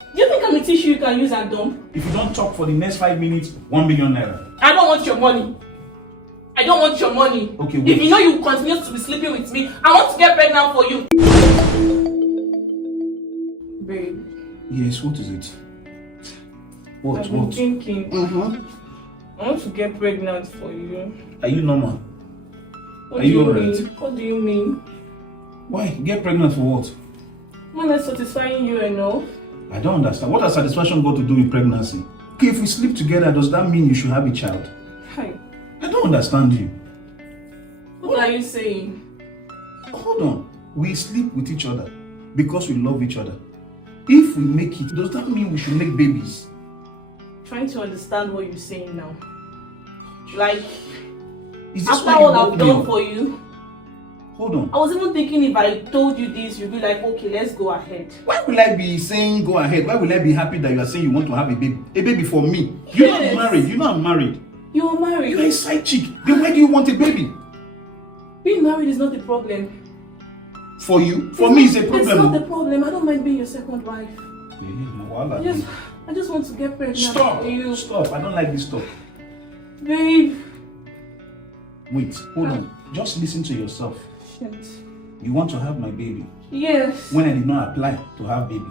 Do you think I'm a tissue you can use and dump? If you don't talk for the next 5 minutes, 1 million naira. I don't want your money. I don't want your money. Okay, wait. If you know you continue to be sleeping with me, I want to get pregnant for you. Babe. Yes, what is it? What? I've been thinking. Mm-hmm. I want to get pregnant for you. Are you normal? What Are do you you alright? mean? What do you mean? Why? Get pregnant for what? When I'm satisfying you enough. I don't understand. What has satisfaction got to do with pregnancy? Okay, if we sleep together, does that mean you should have a child? Hi. I don't understand you. What are you saying? Hold on. We sleep with each other because we love each other. If we make it, does that mean we should make babies? Trying to understand what you're saying now. Like, Is this after why you all woke I've me done up? for you, Hold on. I was even thinking if I told you this, you'd be like, okay, let's go ahead. Why will I be saying go ahead? Why will I be happy that you are saying you want to have a baby? A baby for me. You're not married. You know I'm married. You are married. You're a side chick. Then why do you want a baby? Being married is not the problem. For you? For me, it's a problem. It's not the problem. I don't mind being your second wife. Yeah, I just want to get pregnant Stop. for you. Stop. I don't like this talk. Babe. Wait, hold on. Just listen to yourself. Shit. You want to have my baby Yes. when I did not apply to have baby.